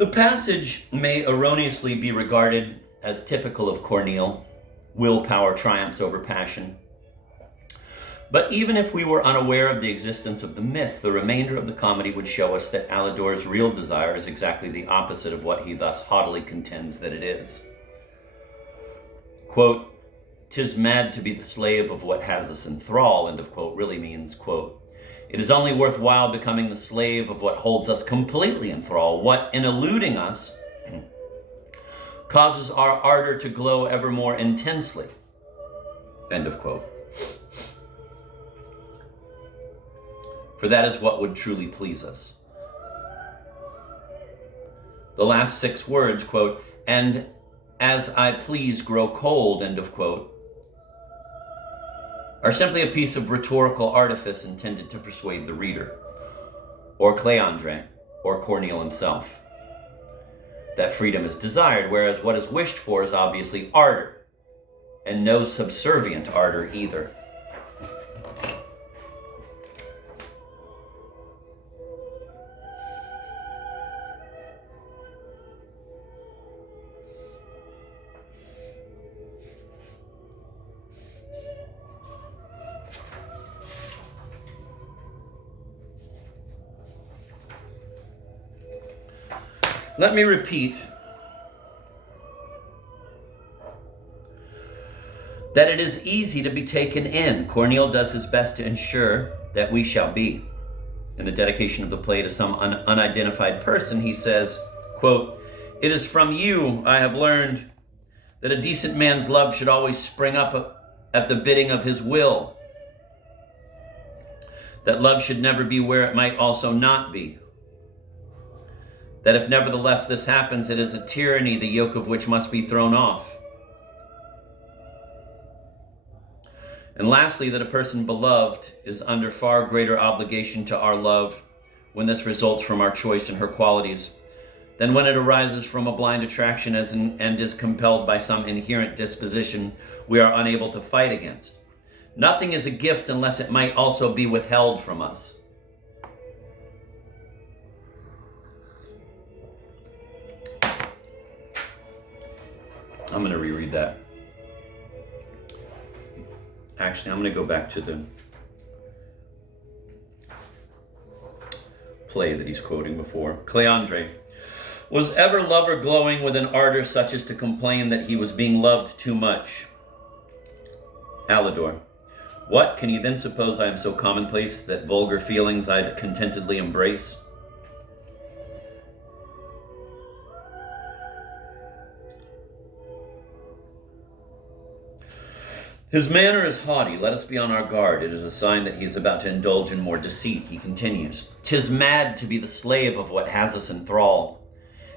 The passage may erroneously be regarded as typical of Corneille. Willpower triumphs over passion. But even if we were unaware of the existence of the myth, the remainder of the comedy would show us that Alidor's real desire is exactly the opposite of what he thus haughtily contends that it is. Quote, "'Tis mad to be the slave of what has us in thrall," end of quote, really means, quote, "It is only worthwhile becoming the slave of what holds us completely in thrall, what, in eluding us, causes our ardor to glow ever more intensely," end of quote. For that is what would truly please us. The last 6 words, quote, "and as I please grow cold," end of quote, are simply a piece of rhetorical artifice intended to persuade the reader, or Cléandre, or Corneille himself, that freedom is desired, whereas what is wished for is obviously ardor, and no subservient ardor either. Let me repeat that it is easy to be taken in. Corneille does his best to ensure that we shall be. In the dedication of the play to some unidentified person, he says, quote, "It is from you I have learned that a decent man's love should always spring up at the bidding of his will, that love should never be where it might also not be, that if nevertheless this happens, it is a tyranny, the yoke of which must be thrown off. And lastly, that a person beloved is under far greater obligation to our love when this results from our choice in her qualities than when it arises from a blind attraction and is compelled by some inherent disposition we are unable to fight against. Nothing is a gift unless it might also be withheld from us." I'm going to reread that. Actually, I'm going to go back to the play that he's quoting before. Cléandre, "Was ever lover glowing with an ardor such as to complain that he was being loved too much?" Alidor, "What, can you then suppose I am so commonplace that vulgar feelings I'd contentedly embrace?" "His manner is haughty. Let us be on our guard. It is a sign that he is about to indulge in more deceit." He continues, "'Tis mad to be the slave of what has us in thrall,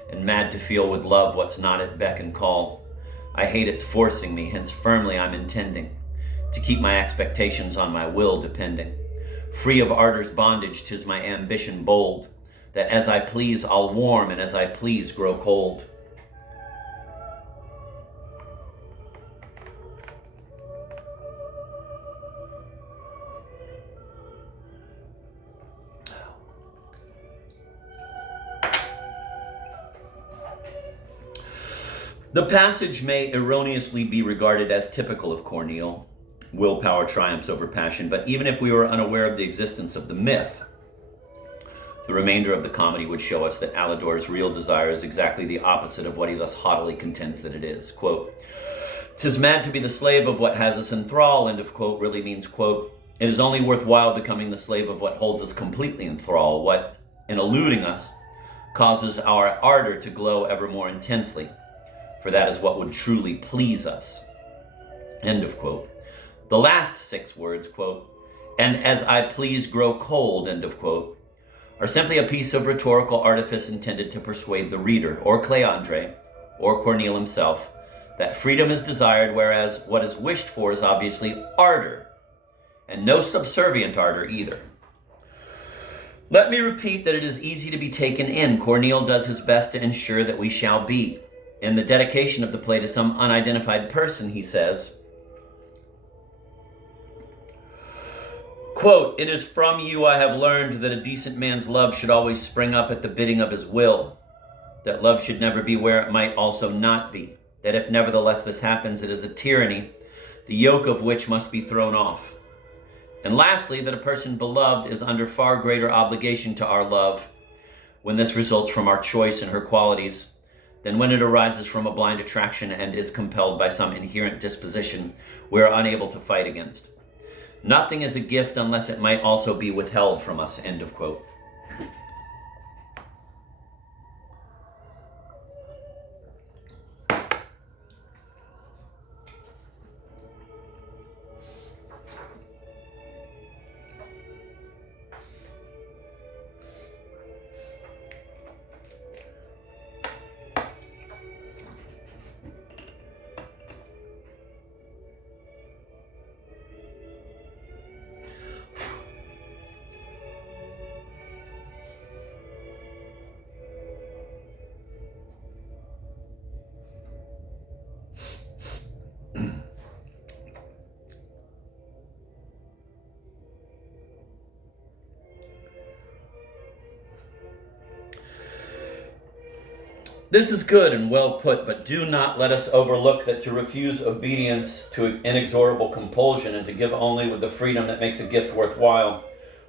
and mad to feel with love what's not at beck and call. I hate its forcing me, hence firmly I'm intending to keep my expectations on my will depending. Free of ardor's bondage, 'tis my ambition bold, that as I please I'll warm, and as I please grow cold." The passage may erroneously be regarded as typical of Corneille. Willpower triumphs over passion, but even if we were unaware of the existence of the myth, the remainder of the comedy would show us that Alidor's real desire is exactly the opposite of what he thus haughtily contends that it is. Quote, "'Tis mad to be the slave of what has us in thrall," end of quote, really means, quote, "It is only worthwhile becoming the slave of what holds us completely in thrall, what, in eluding us, causes our ardor to glow ever more intensely. For that is what would truly please us," end of quote. The last 6 words, quote, "and as I please grow cold," end of quote, are simply a piece of rhetorical artifice intended to persuade the reader, or Cléandre, or Corneille himself, that freedom is desired, whereas what is wished for is obviously ardor, and no subservient ardor either. Let me repeat that it is easy to be taken in. Corneille does his best to ensure that we shall be. In the dedication of the play to some unidentified person, he says, quote, "It is from you I have learned that a decent man's love should always spring up at the bidding of his will, that love should never be where it might also not be, that if nevertheless this happens, it is a tyranny, the yoke of which must be thrown off. And lastly, that a person beloved is under far greater obligation to our love when this results from our choice in her qualities than when it arises from a blind attraction and is compelled by some inherent disposition we are unable to fight against. Nothing is a gift unless it might also be withheld from us, end of quote. This is good and well put, but do not let us overlook that to refuse obedience to inexorable compulsion and to give only with the freedom that makes a gift worthwhile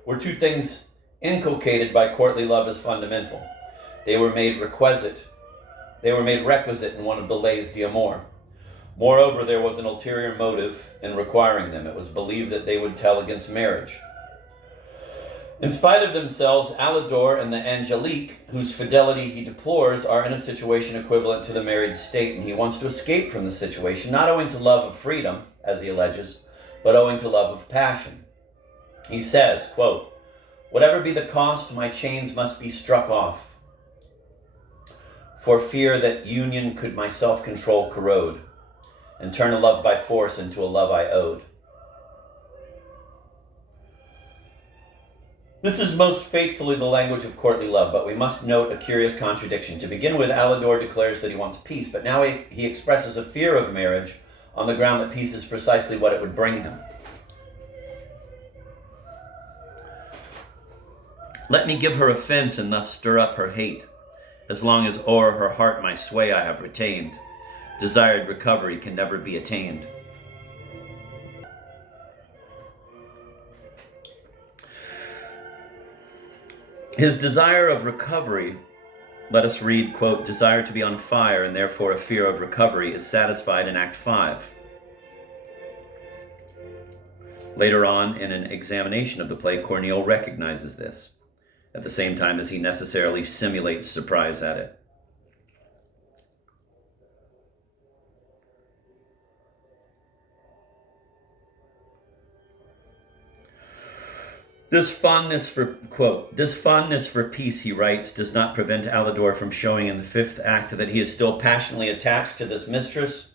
were two things inculcated by courtly love as fundamental. They were made requisite in one of the leis d'amour. Moreover, there was an ulterior motive in requiring them. It was believed that they would tell against marriage. In spite of themselves, Alidor and the Angelique, whose fidelity he deplores, are in a situation equivalent to the married state, and he wants to escape from the situation, not owing to love of freedom, as he alleges, but owing to love of passion. He says, quote, "Whatever be the cost, my chains must be struck off, for fear that union could my self-control corrode, and turn a love by force into a love I owed." This is most faithfully the language of courtly love, but we must note a curious contradiction. To begin with, Alidor declares that he wants peace, but now he expresses a fear of marriage on the ground that peace is precisely what it would bring him. "Let me give her offense and thus stir up her hate. As long as o'er her heart my sway I have retained, desired recovery can never be attained." His desire of recovery, let us read, quote, "desire to be on fire and therefore a fear of recovery is satisfied in Act 5. Later on, in an examination of the play, Corneille recognizes this, at the same time as he necessarily simulates surprise at it. This fondness for peace, he writes, does not prevent Alidor from showing in the fifth act that he is still passionately attached to this mistress,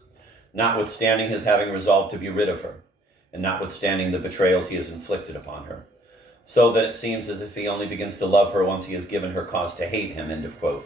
notwithstanding his having resolved to be rid of her, and notwithstanding the betrayals he has inflicted upon her, so that it seems as if he only begins to love her once he has given her cause to hate him, end of quote.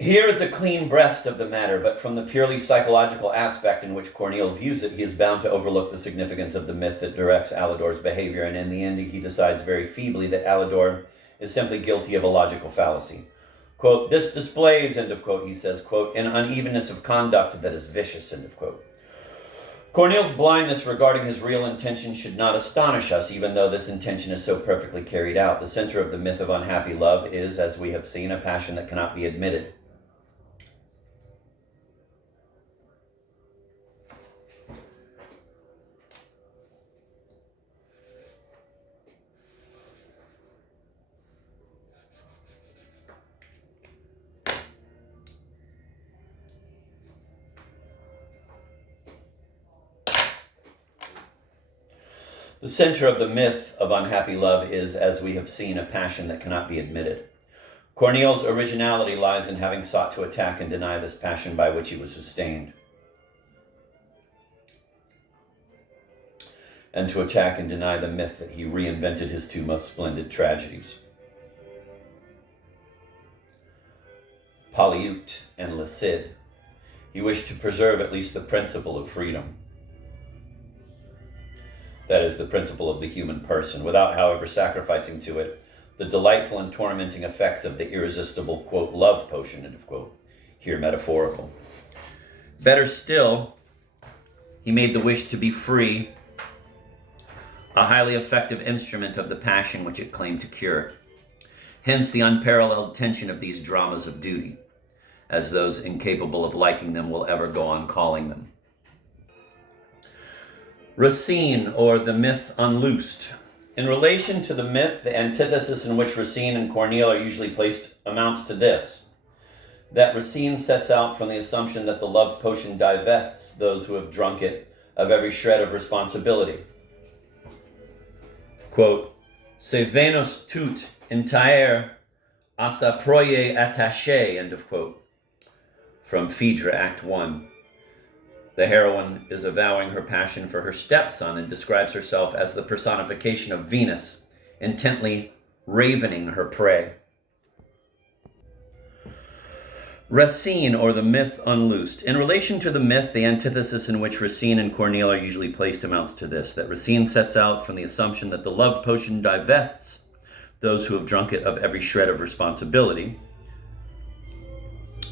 Here is a clean breast of the matter, but from the purely psychological aspect in which Corneille views it, he is bound to overlook the significance of the myth that directs Alidor's behavior, and in the end he decides very feebly that Alidor is simply guilty of a logical fallacy. Quote, "This displays," end of quote, he says, quote, "an unevenness of conduct that is vicious," end of quote. Corneille's blindness regarding his real intention should not astonish us, even though this intention is so perfectly carried out. The center of the myth of unhappy love is, as we have seen, a passion that cannot be admitted. The center of the myth of unhappy love is, as we have seen, a passion that cannot be admitted. Corneille's originality lies in having sought to attack and deny this passion by which he was sustained, and to attack and deny the myth that he reinvented his two most splendid tragedies, Polyeucte and Le Cid. He wished to preserve at least the principle of freedom. That is, the principle of the human person, without, however, sacrificing to it the delightful and tormenting effects of the irresistible, quote, love potion, end of quote, here metaphorical. Better still, he made the wish to be free a highly effective instrument of the passion which it claimed to cure. Hence the unparalleled tension of these dramas of duty, as those incapable of liking them will ever go on calling them. Racine, or the myth unloosed. In relation to the myth, the antithesis in which Racine and Corneille are usually placed amounts to this: that Racine sets out from the assumption that the love potion divests those who have drunk it of every shred of responsibility. Quote, "Se venus tout entière à sa proie attachée," end of quote, from Phaedra, Act 1. The heroine is avowing her passion for her stepson and describes herself as the personification of Venus, intently ravening her prey. Racine, or the myth unloosed. In relation to the myth, the antithesis in which Racine and Corneille are usually placed amounts to this: that Racine sets out from the assumption that the love potion divests those who have drunk it of every shred of responsibility.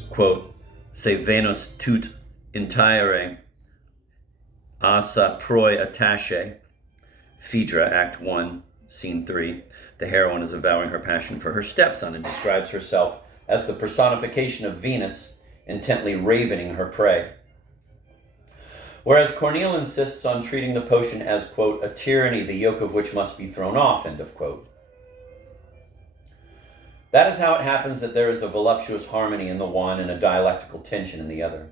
Quote, "Se Venus tout entière à sa proie attachée," Phaedra, Act 1, Scene 3. The heroine is avowing her passion for her stepson and describes herself as the personification of Venus, intently ravening her prey. Whereas Corneille insists on treating the potion as, quote, "a tyranny, the yoke of which must be thrown off," end of quote. That is how it happens that there is a voluptuous harmony in the one and a dialectical tension in the other.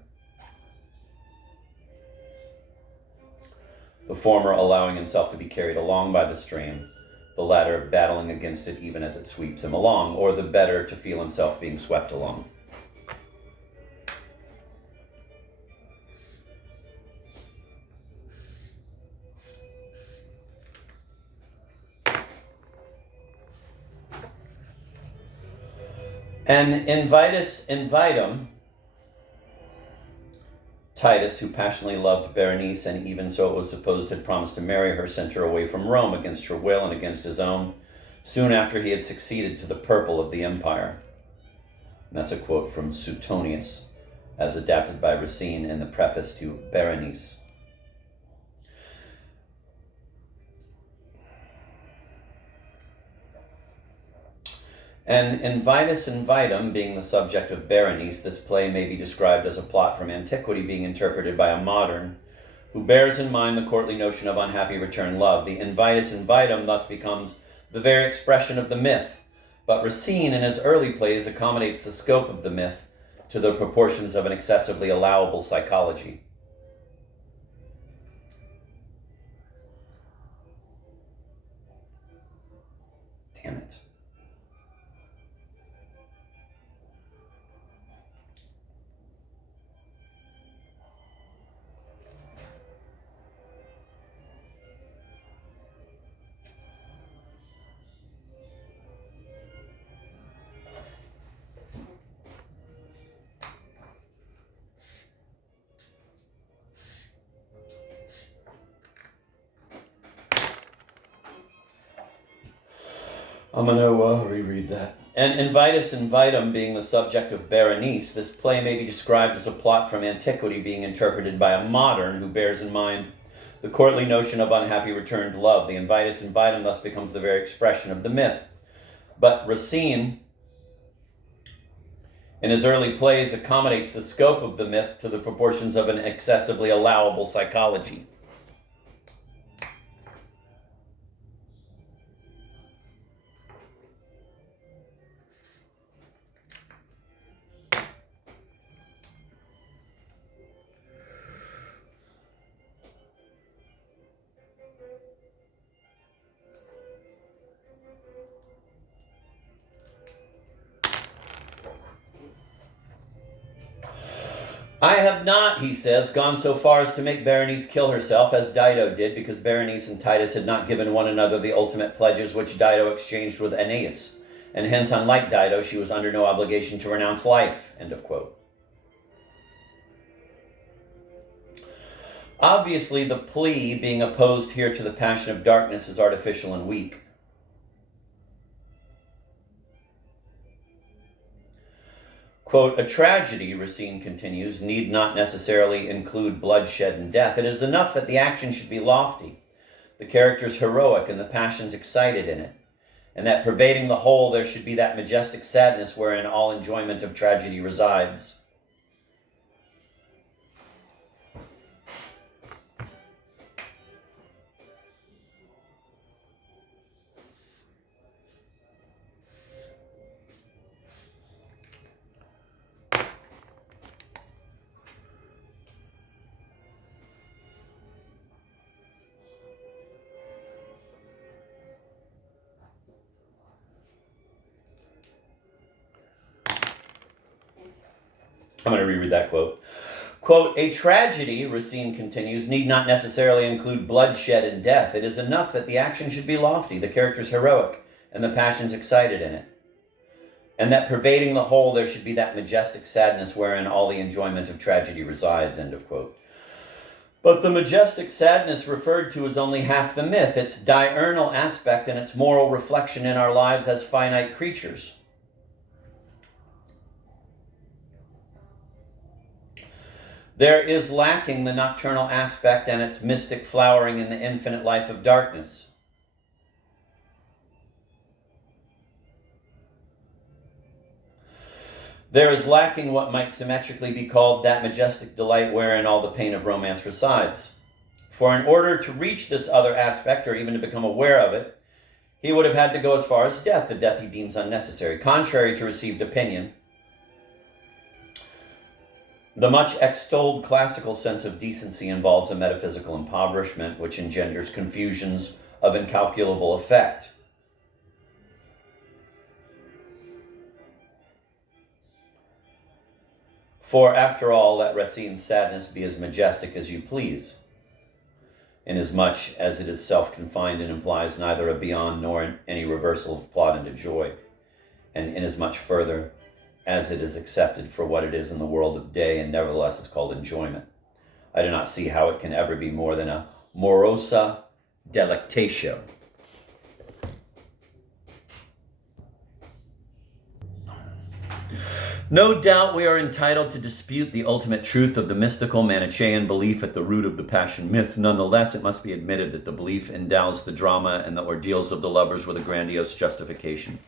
The former allowing himself to be carried along by the stream, the latter battling against it even as it sweeps him along, or the better to feel himself being swept along. And invitus invitum, Titus, who passionately loved Berenice and even so it was supposed had promised to marry her, sent her away from Rome against her will and against his own, soon after he had succeeded to the purple of the empire. And that's a quote from Suetonius, as adapted by Racine in the preface to Berenice. And invitus invitum being the subject of Berenice, this play may be described as a plot from antiquity being interpreted by a modern who bears in mind the courtly notion of unhappy return love. The invitus invitum thus becomes the very expression of the myth, but Racine in his early plays accommodates the scope of the myth to the proportions of an excessively allowable psychology. Damn it. I'm going to reread that. And invitus invitum being the subject of Berenice, this play may be described as a plot from antiquity being interpreted by a modern who bears in mind the courtly notion of unhappy returned love. The invitus invitum thus becomes the very expression of the myth. But Racine, in his early plays, accommodates the scope of the myth to the proportions of an excessively allowable psychology. I have not, he says, gone so far as to make Berenice kill herself, as Dido did, because Berenice and Titus had not given one another the ultimate pledges which Dido exchanged with Aeneas, and hence, unlike Dido, she was under no obligation to renounce life, end of quote. Obviously, the plea being opposed here to the passion of darkness is artificial and weak. Quote, a tragedy, Racine continues, need not necessarily include bloodshed and death. It is enough that the action should be lofty, the characters heroic, and the passions excited in it, and that pervading the whole there should be that majestic sadness wherein all enjoyment of tragedy resides. I'm going to reread that quote. Quote, a tragedy, Racine continues, need not necessarily include bloodshed and death. It is enough that the action should be lofty, the characters heroic, and the passions excited in it, and that pervading the whole there should be that majestic sadness wherein all the enjoyment of tragedy resides, end of quote. But the majestic sadness referred to is only half the myth, its diurnal aspect and its moral reflection in our lives as finite creatures. There is lacking the nocturnal aspect and its mystic flowering in the infinite life of darkness. There is lacking what might symmetrically be called that majestic delight wherein all the pain of romance resides. For in order to reach this other aspect, or even to become aware of it, he would have had to go as far as death, a death he deems unnecessary. Contrary to received opinion, the much extolled classical sense of decency involves a metaphysical impoverishment which engenders confusions of incalculable effect. For after all, let Racine's sadness be as majestic as you please, inasmuch as it is self-confined and implies neither a beyond nor any reversal of plot into joy, and inasmuch further as it is accepted for what it is in the world of day and nevertheless is called enjoyment. I do not see how it can ever be more than a morosa delectatio. No doubt we are entitled to dispute the ultimate truth of the mystical Manichaean belief at the root of the passion myth. Nonetheless, it must be admitted that the belief endows the drama and the ordeals of the lovers with a grandiose justification.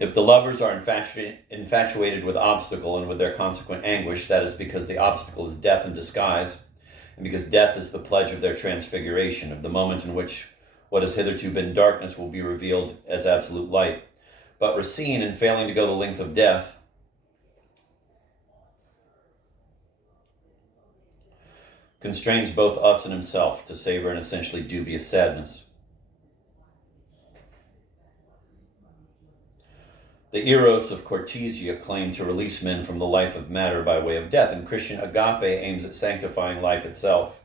If the lovers are infatuated with obstacle and with their consequent anguish, that is because the obstacle is death in disguise, and because death is the pledge of their transfiguration, of the moment in which what has hitherto been darkness will be revealed as absolute light. But Racine, in failing to go the length of death, constrains both us and himself to savor an essentially dubious sadness. The eros of Cortesia claimed to release men from the life of matter by way of death, and Christian agape aims at sanctifying life itself.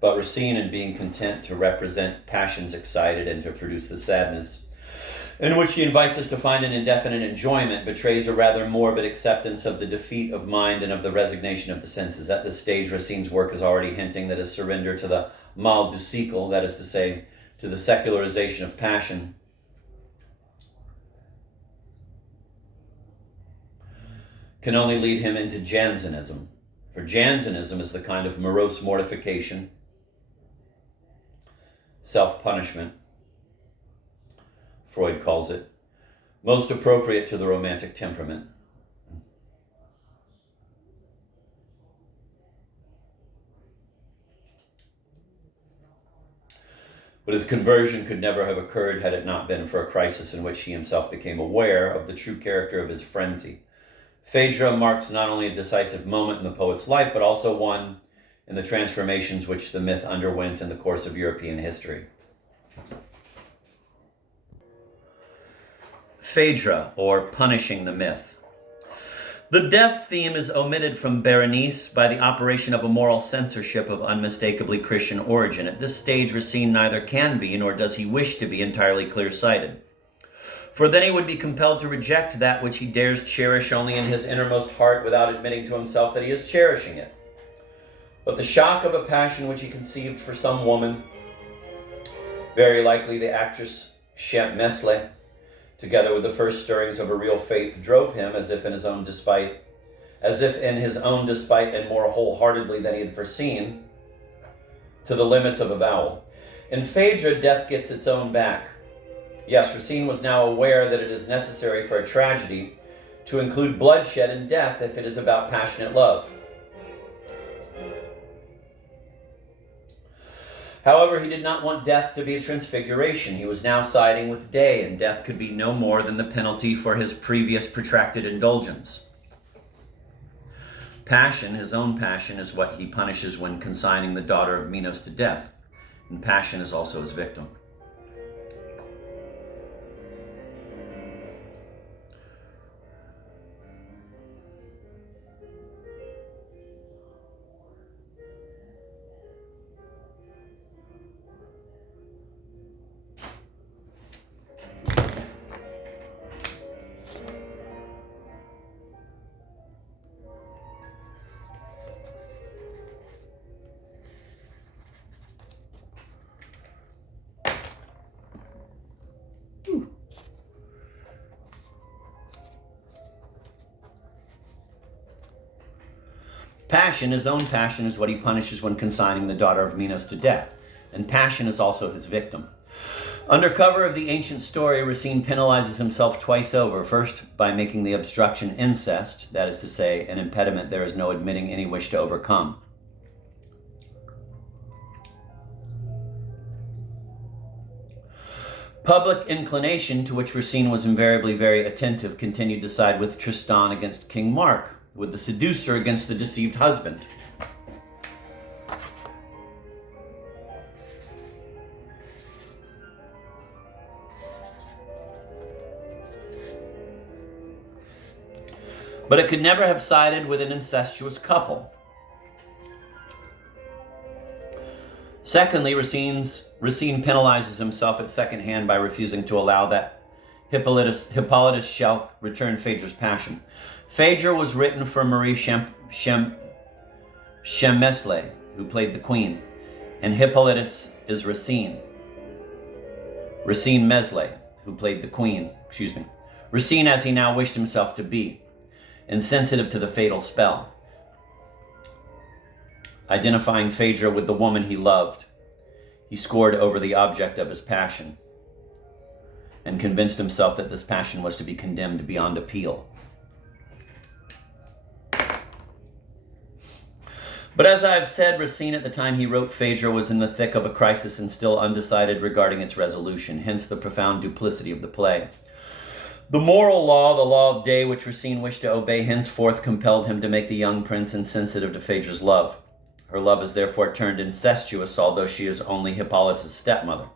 But Racine, in being content to represent passions excited and to produce the sadness, in which he invites us to find an indefinite enjoyment, betrays a rather morbid acceptance of the defeat of mind and of the resignation of the senses. At this stage, Racine's work is already hinting that his surrender to the mal du siècle, that is to say, to the secularization of passion, can only lead him into Jansenism. For Jansenism is the kind of morose mortification, self-punishment, Freud calls it, most appropriate to the romantic temperament. But his conversion could never have occurred had it not been for a crisis in which he himself became aware of the true character of his frenzy. Phaedra marks not only a decisive moment in the poet's life, but also one in the transformations which the myth underwent in the course of European history. Phaedra, or punishing the myth. The death theme is omitted from Berenice by the operation of a moral censorship of unmistakably Christian origin. At this stage, Racine neither can be, nor does he wish to be, entirely clear-sighted. For then he would be compelled to reject that which he dares cherish only in his innermost heart without admitting to himself that he is cherishing it. But the shock of a passion which he conceived for some woman, very likely the actress Mesle, together with the first stirrings of a real faith, drove him, as if in his own despite and more wholeheartedly than he had foreseen, to the limits of avowal. In Phaedra, death gets its own back. Yes, Racine was now aware that it is necessary for a tragedy to include bloodshed and death if it is about passionate love. However, he did not want death to be a transfiguration. He was now siding with day, and death could be no more than the penalty for his previous protracted indulgence. Passion, his own passion, is what he punishes when consigning the daughter of Minos to death, and passion is also his victim. Passion, his own passion, is what he punishes when consigning the daughter of Minos to death, and passion is also his victim. Under cover of the ancient story, Racine penalizes himself twice over, first by making the obstruction incest, that is to say, an impediment there is no admitting any wish to overcome. Public inclination, to which Racine was invariably very attentive, continued to side with Tristan against King Mark, with the seducer against the deceived husband. But it could never have sided with an incestuous couple. Secondly, Racine penalizes himself at second hand by refusing to allow that Hippolytus shall return Phaedra's passion. Phaedra was written for Marie Chemesle, who played the queen, and Hippolytus is Racine Mesle, who played the queen, Racine as he now wished himself to be, insensitive to the fatal spell. Identifying Phaedra with the woman he loved, he scored over the object of his passion and convinced himself that this passion was to be condemned beyond appeal. But as I have said, Racine at the time he wrote Phaedra was in the thick of a crisis and still undecided regarding its resolution, hence the profound duplicity of the play. The moral law, the law of day which Racine wished to obey, henceforth compelled him to make the young prince insensitive to Phaedra's love. Her love is therefore turned incestuous, although she is only Hippolytus' stepmother.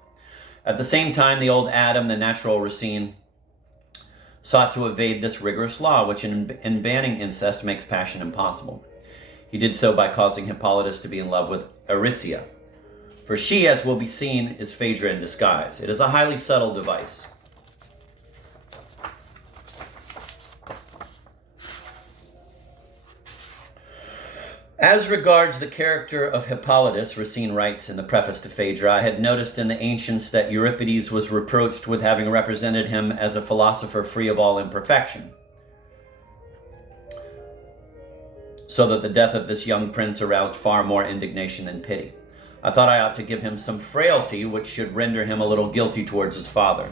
At the same time, the old Adam, the natural Racine, sought to evade this rigorous law, which in banning incest makes passion impossible. He did so by causing Hippolytus to be in love with Aricia, for she, as will be seen, is Phaedra in disguise. It is a highly subtle device. As regards the character of Hippolytus, Racine writes in the preface to Phaedra, I had noticed in the ancients that Euripides was reproached with having represented him as a philosopher free of all imperfection, so that the death of this young prince aroused far more indignation than pity. I thought I ought to give him some frailty which should render him a little guilty towards his father.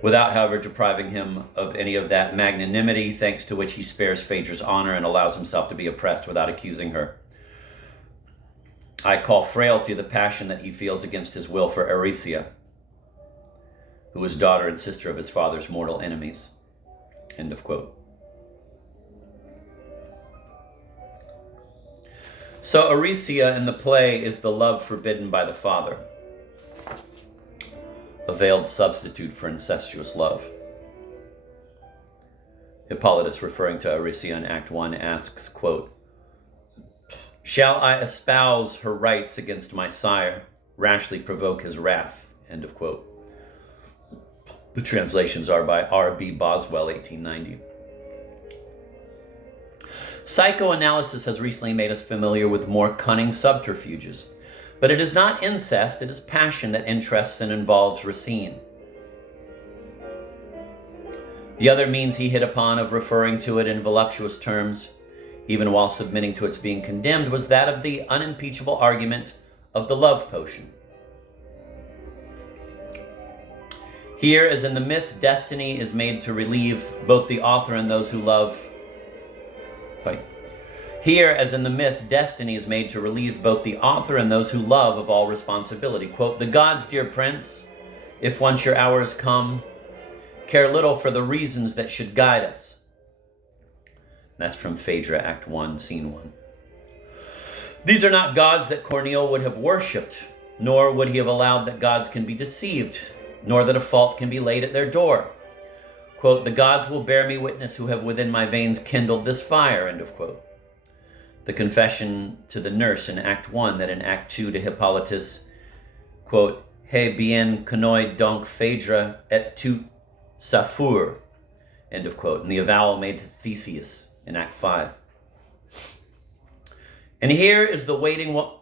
Without, however, depriving him of any of that magnanimity, thanks to which he spares Phaedra's honor and allows himself to be oppressed without accusing her. I call frailty the passion that he feels against his will for Aricia, who was daughter and sister of his father's mortal enemies. End of quote. So Aricia in the play is the love forbidden by the father, a veiled substitute for incestuous love. Hippolytus, referring to Aricia in Act 1, asks, quote, Shall I espouse her rights against my sire, rashly provoke his wrath? End of quote. The translations are by R.B. Boswell, 1890. Psychoanalysis has recently made us familiar with more cunning subterfuges, but it is not incest, it is passion that interests and involves Racine. The other means he hit upon of referring to it in voluptuous terms, even while submitting to its being condemned, was that of the unimpeachable argument of the love potion. Here, as in the myth, destiny is made to relieve both the author and those who love. Here, as in the myth, destiny is made to relieve both the author and those who love of all responsibility. Quote, "The gods, dear prince, if once your hour is come, care little for the reasons that should guide us." That's from Phaedra, Act 1, Scene 1. These are not gods that Corneille would have worshipped, nor would he have allowed that gods can be deceived, nor that a fault can be laid at their door. Quote, "The gods will bear me witness who have within my veins kindled this fire," end of quote. The confession to the nurse in Act 1 that in Act 2 to Hippolytus, quote, "He bien connoit donc Phaedra et tout sa fure," end of quote, and the avowal made to Theseus in Act 5. And here is the waiting woman,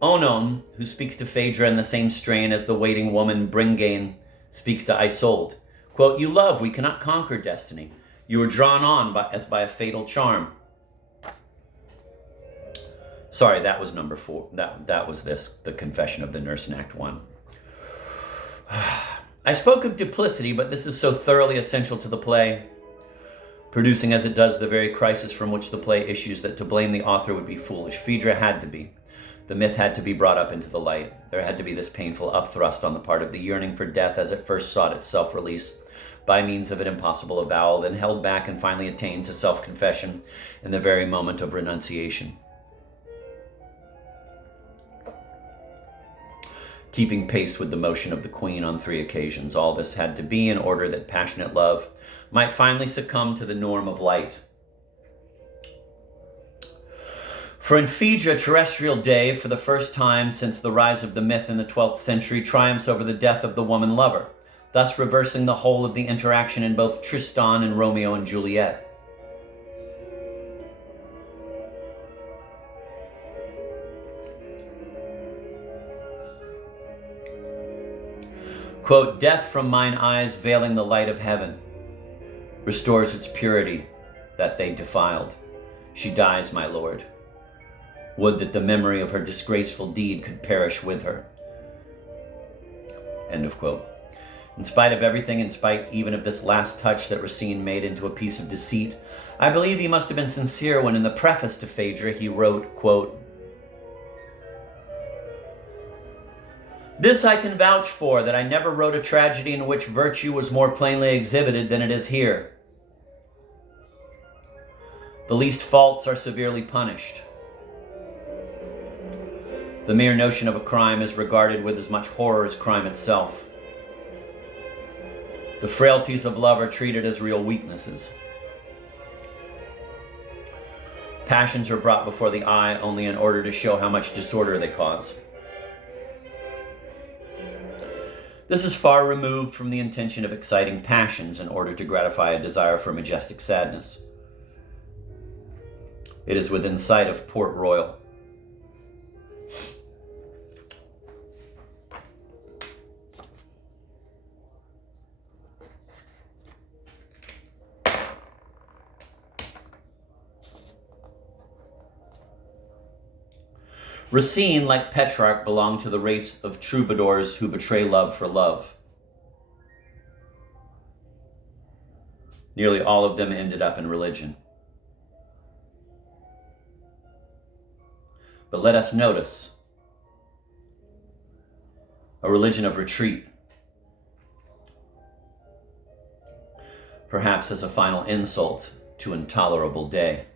Onon, who speaks to Phaedra in the same strain as the waiting woman, Bringane, speaks to Isolde. Quote, "You love, we cannot conquer destiny. You are drawn on as by a fatal charm." Sorry, that was number 4. That was the confession of the nurse in Act 1. I spoke of duplicity, but this is so thoroughly essential to the play, producing as it does the very crisis from which the play issues, that to blame the author would be foolish. Phaedra had to be. The myth had to be brought up into the light. There had to be this painful upthrust on the part of the yearning for death as it first sought its self-release by means of an impossible avowal, then held back and finally attained to self-confession in the very moment of renunciation. Keeping pace with the motion of the queen on 3 occasions, all this had to be in order that passionate love might finally succumb to the norm of light. For in Phaedra, terrestrial day, for the first time since the rise of the myth in the 12th century, triumphs over the death of the woman lover, thus reversing the whole of the interaction in both Tristan and Romeo and Juliet. Quote, "Death from mine eyes veiling the light of heaven, restores its purity that they defiled. She dies, my lord. Would that the memory of her disgraceful deed could perish with her." End of quote. In spite of everything, in spite even of this last touch that Racine made into a piece of deceit, I believe he must have been sincere when in the preface to Phaedra he wrote, quote, "This I can vouch for, that I never wrote a tragedy in which virtue was more plainly exhibited than it is here. The least faults are severely punished. The mere notion of a crime is regarded with as much horror as crime itself. The frailties of love are treated as real weaknesses. Passions are brought before the eye only in order to show how much disorder they cause. This is far removed from the intention of exciting passions in order to gratify a desire for majestic sadness. It is within sight of Port Royal. Racine, like Petrarch, belonged to the race of troubadours who betray love for love. Nearly all of them ended up in religion. But let us notice a religion of retreat, perhaps as a final insult to intolerable day.